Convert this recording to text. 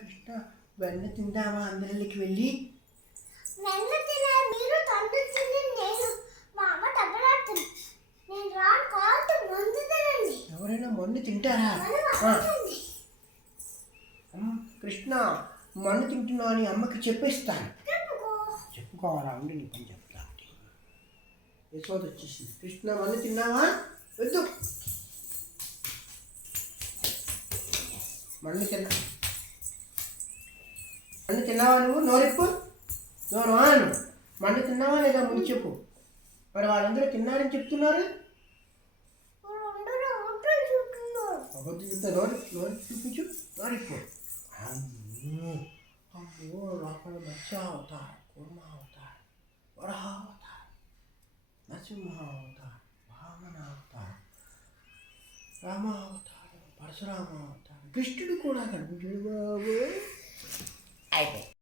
కృష్ణ వెన్న తిందామా అందరికి వెళ్ళి? వెన్న తినాలి మీరు, తండ్రి తిని నేను. మా అమ్మ దెబ్బలాడుతుంది. నేను రాను, కావాలంటే మందు తినండి. ఎవరైనా మన్ను తింటారా? కృష్ణ మన్ను తింటున్నా అని అమ్మకి చెప్పేస్తాను. చెప్పుకోవాలా? ఉండి నీ పని చెప్తా. యశోద వచ్చేసింది. కృష్ణ మన్ను తిన్నావా? వద్దు. మన్ను తిన్నావా నువ్వు? నోరెప్పు, నోరు ఆను. మన్ను తిన్నావా లేదా ముందు చెప్పు. మరి వాళ్ళందరూ తిన్నారని చెప్తున్నారు. అబద్ధం చెప్తా. నోరు చూపించు. నోరెప్పు. అమ్మో లోపల మత్స్య అవతారం, కూర్మ అవతారం, వరహ అవతారం, నరసింహ అవతారం, వామన అవతారం, రామ అవతారం, పరశురామ అవతారం, కృష్ణుడు కూడా కనిపించాడు బాబు. అయిపోయి